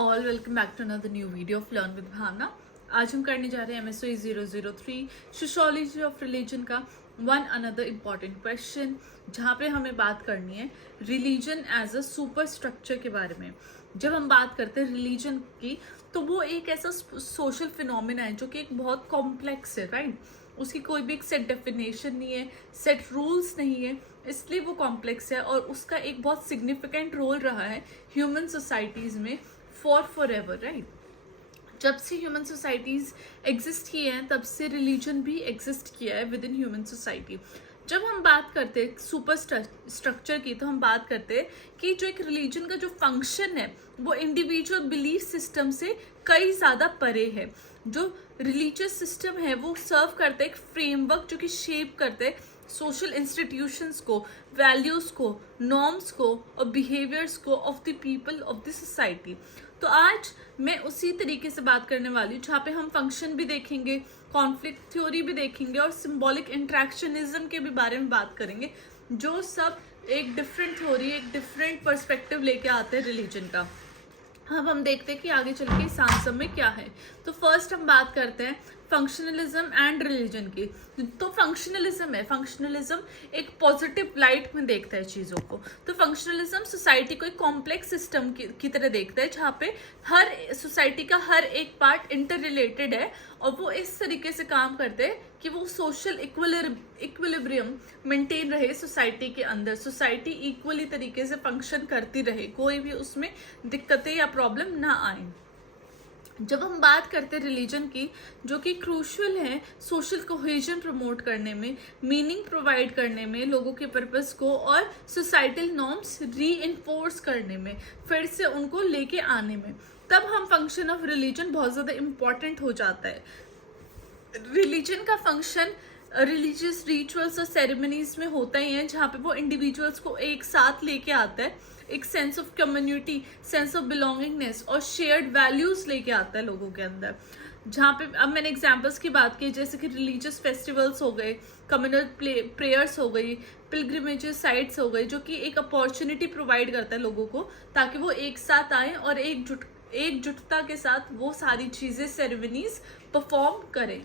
All welcome back to another new video of learn with Bhavna. आज हम करने जा रहे हैं MSOE 003 सोशियोलॉजी ऑफ रिलीजन का वन अनदर इम्पॉर्टेंट क्वेश्चन, जहाँ पे हमें बात करनी है religion as a super structure के बारे में। जब हम बात करते हैं रिलीजन की, तो वो एक ऐसा सोशल फिनोमिना है जो कि एक बहुत कॉम्प्लेक्स है, राइट। उसकी कोई भी एक सेट डेफिनेशन नहीं है, सेट रूल्स नहीं है, इसलिए वो कॉम्प्लेक्स है। और उसका एक बहुत सिग्निफिकेंट रोल रहा है ह्यूमन सोसाइटीज़ में फॉर एवर, राइट। जब से ह्यूमन सोसाइटीज़ एग्जिस्ट किए हैं, तब से रिलीजन भी एग्जिस्ट किया है विद इन ह्यूमन सोसाइटी। जब हम बात करते हैं सुपर स्ट्रक्चर की, तो हम बात करते हैं कि जो एक रिलीजन का जो फंक्शन है वो इंडिविजुअल बिलीफ सिस्टम से कई ज़्यादा परे है। जो रिलीजियस सिस्टम है वो सर्व करता है एक फ्रेमवर्क जो कि शेप करते हैं सोशल इंस्टीट्यूशंस को, वैल्यूज़ को, नॉर्म्स को और बिहेवियर्स को of the people of the society. तो आज मैं उसी तरीके से बात करने वाली हूँ, जहाँ पे हम फंक्शन भी देखेंगे, कॉन्फ्लिक्ट थ्योरी भी देखेंगे और सिंबॉलिक इंट्रैक्शनिज्म के भी बारे में बात करेंगे, जो सब एक डिफरेंट थ्योरी, एक डिफरेंट पर्सपेक्टिव लेके आते हैं रिलीजन का। अब हम देखते हैं कि आगे चल के इस आंसर में क्या है। तो फर्स्ट हम बात करते हैं फंक्शनलिज्म एंड रिलीजन की। तो फंक्शनलिज्म है, फंक्शनलिज्म एक पॉजिटिव लाइट में देखता है चीज़ों को। तो फंक्शनलिज्म सोसाइटी को एक कॉम्प्लेक्स सिस्टम की तरह देखता है, जहाँ पे हर सोसाइटी का हर एक पार्ट इंटर रिलेटेड है और वो इस तरीके से काम करते हैं कि वो सोशल इक्विलिब्रियम मेंटेन रहे सोसाइटी के अंदर, सोसाइटी इक्वली तरीके से फंक्शन करती रहे, कोई भी उसमें दिक्कतें या प्रॉब्लम ना आए। जब हम बात करते हैं रिलीजन की, जो कि क्रूशियल है सोशल कोहेजन प्रमोट करने में, मीनिंग प्रोवाइड करने में लोगों के पर्पस को, और सोसाइटल नॉर्म्स री-इन्फोर्स करने में, फिर से उनको लेके आने में, तब हम फंक्शन ऑफ रिलीजन बहुत ज़्यादा इम्पॉर्टेंट हो जाता है। रिलीजन का फंक्शन रिलीजियस रिचुअल्स और सेरेमनीज में होता ही है, जहाँ पे वो इंडिविजुअल्स को एक साथ लेके आता है, एक sense of community, sense of belongingness और शेयर्ड वैल्यूज लेके आता है लोगों के अंदर। जहाँ पे अब मैंने एग्जाम्पल्स की बात की, जैसे कि रिलीजियस फेस्टिवल्स हो गए, कम्युनल प्रेयर्स हो गई, पिलग्रिमेजेस साइट्स हो गई, जो कि एक अपॉर्चुनिटी प्रोवाइड करता है लोगों को, ताकि वो एक साथ आए और एकजुटता के साथ वो सारी चीज़ें, सेरेमनीज परफॉर्म करें।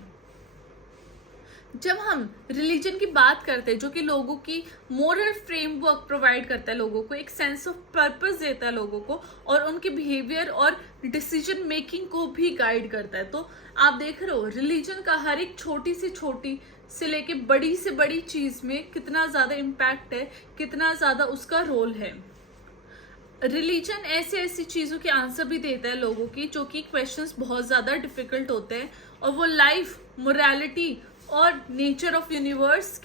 जब हम रिलीजन की बात करते हैं, जो कि लोगों की मोरल फ्रेमवर्क प्रोवाइड करता है, लोगों को एक सेंस ऑफ पर्पस देता है लोगों को, और उनके बिहेवियर और डिसीजन मेकिंग को भी गाइड करता है। तो आप देख रहे हो रिलीजन का हर एक छोटी से लेके बड़ी से बड़ी चीज में कितना ज्यादा इम्पैक्ट है, कितना ज्यादा उसका रोल है। रिलीजन ऐसी चीज़ों के आंसर भी देता है लोगों की, जो कि क्वेश्चंस बहुत ज़्यादा डिफिकल्ट होते हैं, और वो लाइफ, मोरालिटी और नेचर ऑफ यूनिवर्स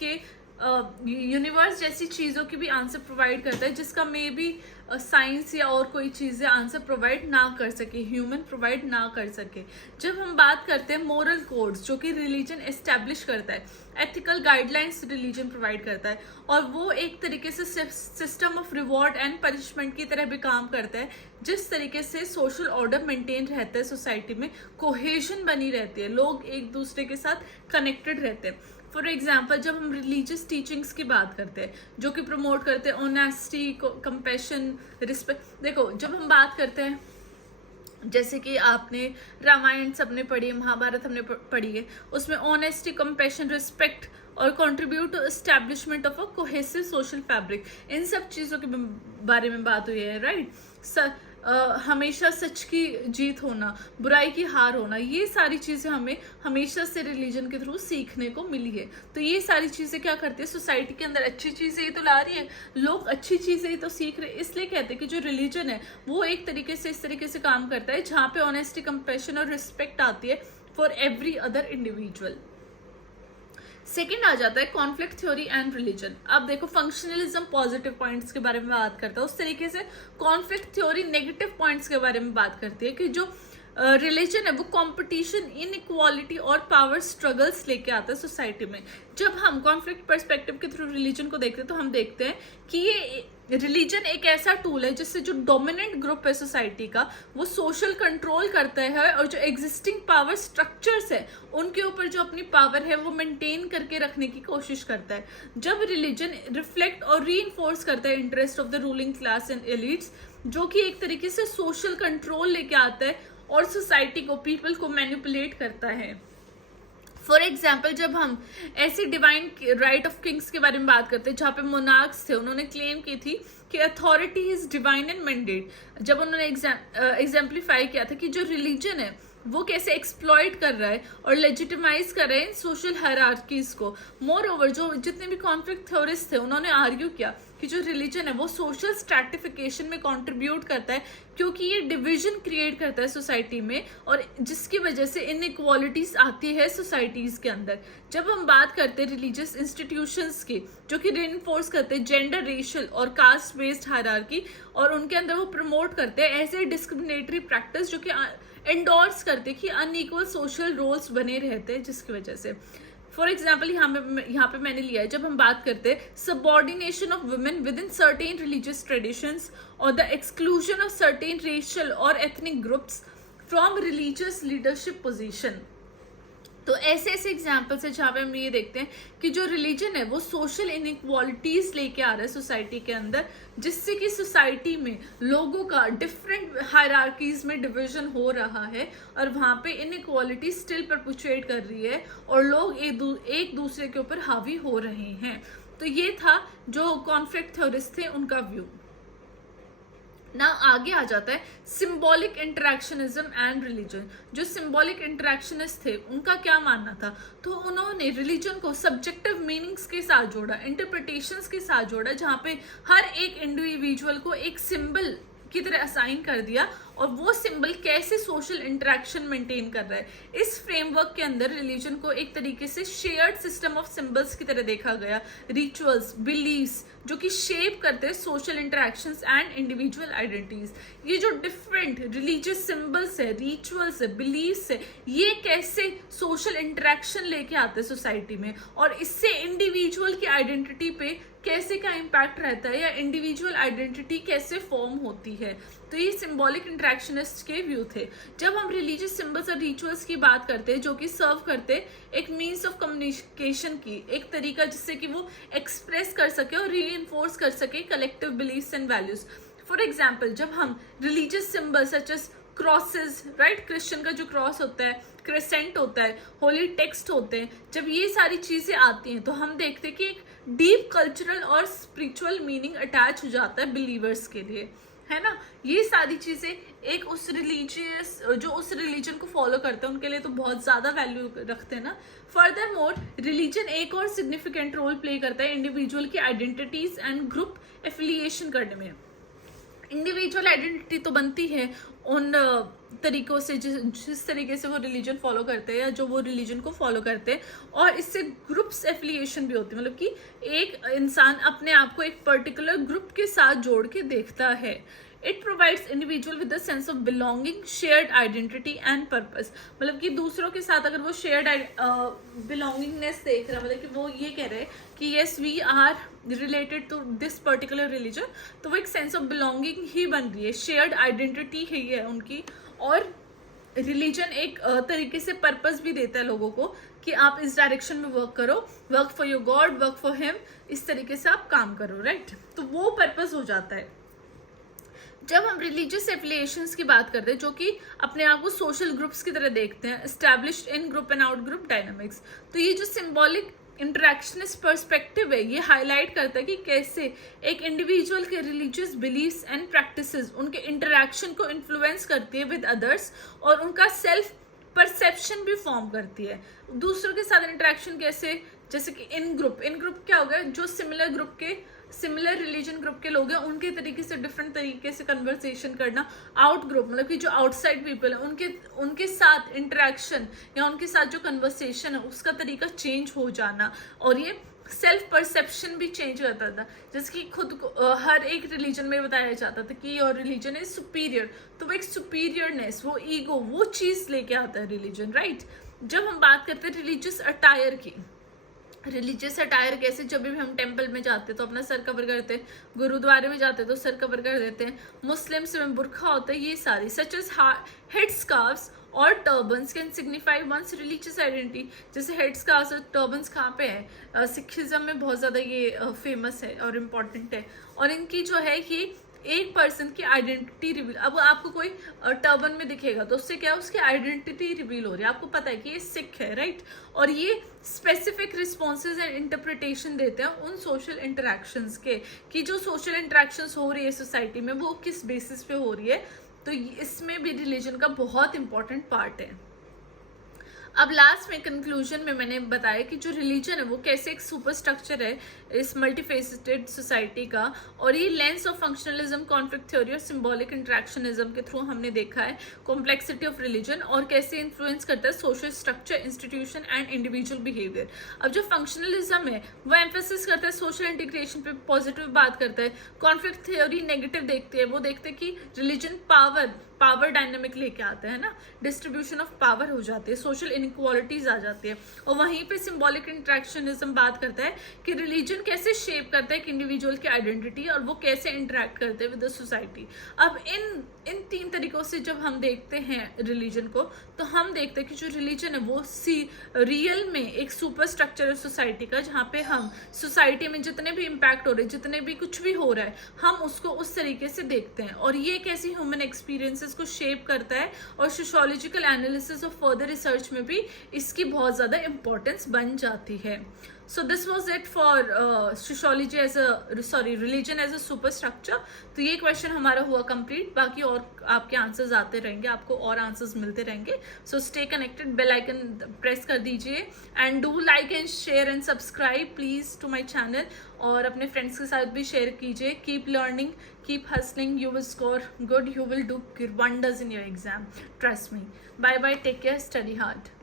जैसी चीज़ों की भी आंसर प्रोवाइड करता है, जिसका मे बी साइंस या और कोई चीज़ें आंसर प्रोवाइड ना कर सके, ह्यूमन प्रोवाइड ना कर सके। जब हम बात करते हैं मोरल कोड्स, जो कि रिलीजन एस्टैब्लिश करता है, एथिकल गाइडलाइंस रिलीजन प्रोवाइड करता है, और वो एक तरीके से system of reward and punishment की तरह भी काम करता है, जिस तरीके से सोशल ऑर्डर मेंटेन रहता है सोसाइटी में, कोहेजन बनी रहती है, लोग एक दूसरे के साथ कनेक्टेड रहते हैं। फॉर एग्जाम्पल, जब हम रिलीजियस टीचिंग्स की बात करते हैं, जो कि प्रमोट करते हैं ऑनेस्टी, कंपैशन, रिस्पेक्ट। देखो, जब हम बात करते हैं, जैसे कि आपने रामायण सबने पढ़ी है, महाभारत हमने पढ़ी है, उसमें ऑनेस्टी, कंपैशन, रिस्पेक्ट और contribute to establishment of a cohesive social fabric, इन सब चीज़ों के बारे में बात हुई है, राइट। हमेशा सच की जीत होना, बुराई की हार होना, ये सारी चीज़ें हमें हमेशा से रिलीजन के थ्रू सीखने को मिली है। तो ये सारी चीज़ें क्या करती है, सोसाइटी के अंदर अच्छी चीज़ें ही तो ला रही है, लोग अच्छी चीज़ें ही तो सीख रहे हैं। इसलिए कहते हैं कि जो रिलीजन है वो एक तरीके से इस तरीके से काम करता है, जहाँ पे ऑनेस्टी, कंपैशन और रिस्पेक्ट आती है for every other individual. Second आ जाता है कॉन्फ्लिक्ट थ्योरी एंड रिलीजन। अब देखो, फंक्शनलिज्म पॉजिटिव पॉइंट्स के बारे में बात करता है, उस तरीके से कॉन्फ्लिक्ट थ्योरी नेगेटिव पॉइंट्स के बारे में बात करती है, कि जो रिलीजन है वो कंपटीशन, इनइक्वालिटी और पावर स्ट्रगल्स लेके आता है सोसाइटी में। जब हम कॉन्फ्लिक्ट पर्सपेक्टिव के थ्रू रिलीजन को देखते हैं, तो हम देखते हैं कि ये रिलीजन एक ऐसा टूल है जिससे जो डोमिनेंट ग्रुप है सोसाइटी का, वो सोशल कंट्रोल करता है, और जो एग्जिस्टिंग पावर स्ट्रक्चर्स है उनके ऊपर जो अपनी पावर है वो मेंटेन करके रखने की कोशिश करता है। जब रिलीजन रिफ्लेक्ट और रीइंफोर्स करता है interest of the ruling class and elites, जो कि एक तरीके से सोशल कंट्रोल लेके आता है और सोसाइटी को, पीपल को मैनिपुलेट करता है। फॉर एग्जाम्पल, जब हम ऐसे डिवाइन राइट ऑफ किंग्स के बारे में बात करते हैं जहाँ पे मोनार्क्स थे, उन्होंने क्लेम की थी कि authority is divine and mandate. जब उन्होंने एग्जाम्पलीफाई किया था कि जो रिलीजन है वो कैसे एक्सप्लॉइट कर रहा है और लेजिटिमाइज कर रहा है सोशल हायरार्कीज को। मोर ओवर, जो जितने भी कॉन्फ्लिक्ट थ्योरिस्ट थे उन्होंने आर्ग्यू किया कि जो रिलीजन है वो सोशल स्ट्रैटिफिकेशन में कंट्रीब्यूट करता है, क्योंकि ये डिवीजन क्रिएट करता है सोसाइटी में, और जिसकी वजह से इनइक्वालिटीज आती है सोसाइटीज के अंदर। जब हम बात करते हैं रिलीजियस इंस्टीट्यूशंस की जो कि रिइंफोर्स करते हैं जेंडर, रेशियल और कास्ट बेस्ड हायरार्की, और उनके अंदर वो प्रमोट करते हैं ऐसे डिस्क्रिमिनेटरी प्रैक्टिस जो कि एंडोर्स करते कि अनइक्वल सोशल रोल्स बने रहते हैं, जिसकी वजह से फॉर एग्जाम्पल यहाँ पे मैंने लिया है, जब हम बात करते हैं subordination of women within certain religious traditions और the exclusion of certain racial और ethnic groups from religious leadership position. तो ऐसे ऐसे एग्जाम्पल्स है जहाँ पे हम ये देखते हैं कि जो रिलीजन है वो सोशल इनइक्वालिटीज लेके आ रहा है सोसाइटी के अंदर, जिससे कि सोसाइटी में लोगों का डिफरेंट हायरार्कीज में डिवीजन हो रहा है और वहाँ पे इनइक्वालिटी स्टिल परपुचुएट कर रही है और लोग एक दूसरे के ऊपर हावी हो रहे हैं। तो ये था जो कॉन्फ्लिक्ट थ्योरिस्ट थे उनका व्यू। ना आगे आ जाता है सिंबॉलिक इंटरेक्शनिज्म एंड रिलीजन। जो सिंबॉलिक इंटरेक्शनिस्ट थे उनका क्या मानना था, तो उन्होंने रिलीजन को सब्जेक्टिव मीनिंग्स के साथ जोड़ा, इंटरप्रिटेशंस के साथ जोड़ा, जहाँ पे हर एक इंडिविजुअल को एक सिंबल की तरह असाइन कर दिया और वो सिंबल कैसे सोशल इंटरेक्शन मेंटेन कर रहा है। इस फ्रेमवर्क के अंदर रिलीजन को एक तरीके से शेयर्ड सिस्टम ऑफ सिंबल्स की तरह देखा गया, रिचुअल्स, बिलीव्स जो कि शेप करते हैं social interactions and individual identities. ये जो डिफरेंट रिलीजियस सिंबल्स है, रिचुअल्स है, बिलीव्स है, ये कैसे सोशल इंटरेक्शन लेके आते हैं सोसाइटी में और इससे इंडिविजुअल की आइडेंटिटी पे कैसे का इम्पैक्ट रहता है या इंडिविजुअल आइडेंटिटी कैसे फॉर्म होती है। तो ये सिंबॉलिक इंटरेक्शनिस्ट के व्यू थे। जब हम रिलीजियस सिंबल्स और रिचुअल्स की बात करते हैं जो कि सर्व करते एक मीन्स ऑफ कम्युनिकेशन की, एक तरीका जिससे कि वो एक्सप्रेस कर सके और रीइंफोर्स कर सके collective beliefs and values. For example, जब हम religious symbols such as crosses, right, Christian का जो क्रॉस होता है, क्रेसेंट होता है, होली टेक्स्ट होते हैं, जब ये सारी चीजें आती हैं तो हम देखते हैं कि एक डीप कल्चरल और स्पिरिचुअल मीनिंग अटैच हो जाता है बिलीवर्स के लिए, है ना। ये सारी चीजें एक उस रिलीजन को फॉलो करते हैं उनके लिए तो बहुत ज्यादा वैल्यू रखते हैं ना। फर्दर मोर, रिलीजन एक और सिग्निफिकेंट रोल प्ले करता है इंडिविजुअल की आइडेंटिटीज एंड ग्रुप एफिलिएशन करने में। इंडिविजुअल आइडेंटिटी तो बनती है उन तरीकों से जिस तरीके से वो रिलीजन फॉलो करते हैं या जो वो रिलीजन को फॉलो करते हैं, और इससे ग्रुप्स एफिलिएशन भी होती है, मतलब कि एक इंसान अपने आप को एक पर्टिकुलर ग्रुप के साथ जोड़ के देखता है। It provides individual with a sense of belonging, shared identity and purpose. मतलब कि दूसरों के साथ अगर वो शेयर्ड बिलोंगिंगनेस देख रहा है, मतलब कि वो ये कह रहे हैं कि yes we are related to this particular religion, तो वो एक सेंस ऑफ बिलोंगिंग ही बन रही है, शेयर्ड आइडेंटिटी ही है उनकी। और रिलीजन एक तरीके से पर्पस भी देता है लोगों को कि आप इस डायरेक्शन में वर्क करो, work for your God, work for him, इस तरीके से आप काम करो, राइट। तो वो पर्पस हो जाता है। जब हम रिलीजियस एफिलिएशंस की बात करते हैं जो कि अपने आप को सोशल ग्रुप्स की तरह देखते हैं, established in group and out group dynamics, तो ये जो सिंबॉलिक इंटरेक्शनिस्ट पर्सपेक्टिव है ये हाईलाइट करता है कि कैसे एक इंडिविजुअल के रिलीजियस बिलीव्स एंड प्रैक्टिसेस उनके इंटरेक्शन को इन्फ्लुएंस करती है विद अदर्स और उनका सेल्फ परसेप्शन भी फॉर्म करती है। दूसरों के साथ इंटरेक्शन कैसे, जैसे कि इन ग्रुप क्या हो गया, जो सिमिलर रिलीजन ग्रुप के लोग हैं उनके तरीके से डिफरेंट तरीके से कन्वर्सेशन करना। आउट ग्रुप मतलब कि जो आउटसाइड पीपल है उनके साथ इंटरेक्शन या उनके साथ जो कन्वर्सेशन है उसका तरीका चेंज हो जाना, और ये सेल्फ परसेप्शन भी चेंज होता था। जैसे कि खुद को हर एक रिलीजन में बताया जाता था कि योर रिलीजन इज सुपीरियर, तो वो एक सुपीरियरनेस, वो ईगो, वो चीज लेके आता है रिलीजन, राइट। जब हम बात करते हैं रिलीजियस अटायर की, रिलीजियस अटायर कैसे, जब भी हम टेंपल में जाते हैं तो अपना सर कवर करते हैं, गुरुद्वारे में जाते हैं तो सर कवर कर देते हैं, मुस्लिम्स में बुरखा होता है, ये सारी सच एज हेड स्कार्फ्स और turbans can signify one's religious identity. जैसे हेड स्कार्फ्स और टर्बन्स कहाँ पे है, सिखिज्म में बहुत ज़्यादा ये फेमस है और इम्पॉर्टेंट है, और इनकी जो है ये एक पर्सन की आइडेंटिटी रिवील, अब आपको कोई टर्बन में दिखेगा तो उससे क्या है, उसकी आइडेंटिटी रिवील हो रही है, आपको पता है कि ये सिख है, राइट। और ये स्पेसिफिक रिस्पॉन्सेज एंड इंटरप्रिटेशन देते हैं उन सोशल इंटरेक्शंस के, कि जो सोशल इंटरेक्शंस हो रही है सोसाइटी में वो किस बेसिस पे हो रही है। तो इसमें भी रिलीजन का बहुत इंपॉर्टेंट पार्ट है। अब लास्ट में कंक्लूजन में मैंने बताया कि जो रिलीजन है वो कैसे एक सुपर स्ट्रक्चर है इस मल्टीफेसिटेड सोसाइटी का, और ये lens of functionalism, conflict theory और सिंबॉलिक इंटरेक्शनिज्म के थ्रू हमने देखा है कॉम्प्लेक्सिटी ऑफ रिलीजन और कैसे इन्फ्लुएंस करता है social structure, institution and individual behaviour. अब जो फंक्शनलिज्म है वो एम्फेसिस करता है सोशल इंटीग्रेशन पे, पॉजिटिव बात करता है। कॉन्फ्लिक्ट थ्योरी नेगेटिव देखती है, वो देखते हैं कि रिलीजन पावर डायनामिक लेके आता है ना, डिस्ट्रीब्यूशन ऑफ पावर हो जाती है, सोशल इनइक्वालिटीज आ जाती है। और वहीं पे सिंबॉलिक इंटरेक्शनिज्म बात करता है कि रिलीजन कैसे शेप करता है एक इंडिविजुअल की आइडेंटिटी और वो कैसे इंटरेक्ट करते हैं विद द सोसाइटी। अब इन तीन तरीकों से जब हम देखते हैं रिलीजन को, तो हम देखते हैं कि जो रिलीजन है वो रियल में एक सुपर स्ट्रक्चर है सोसाइटी का, जहाँ पे हम सोसाइटी में जितने भी इम्पैक्ट हो रहे हैं, जितने भी कुछ भी हो रहा है, हम उसको उस तरीके से देखते हैं। और ये कैसी ह्यूमन एक्सपीरियंसेस को शेप करता है, और सोशियोलॉजिकल एनालिसिस और फर्दर रिसर्च में भी इसकी बहुत ज़्यादा इंपॉर्टेंस बन जाती है। So this was it for sociology religion as a super structure। तो ये क्वेश्चन हमारा हुआ कंप्लीट, बाकी और आपके आंसर्स आते रहेंगे, आपको और आंसर्स मिलते रहेंगे। So stay connected, bell icon press कर दीजिए and do like and share and subscribe please to my channel, और अपने फ्रेंड्स के साथ भी शेयर कीजिए। Keep learning, keep hustling, you will score good, you will do wonders in your exam, trust me. Bye bye, take care, study hard.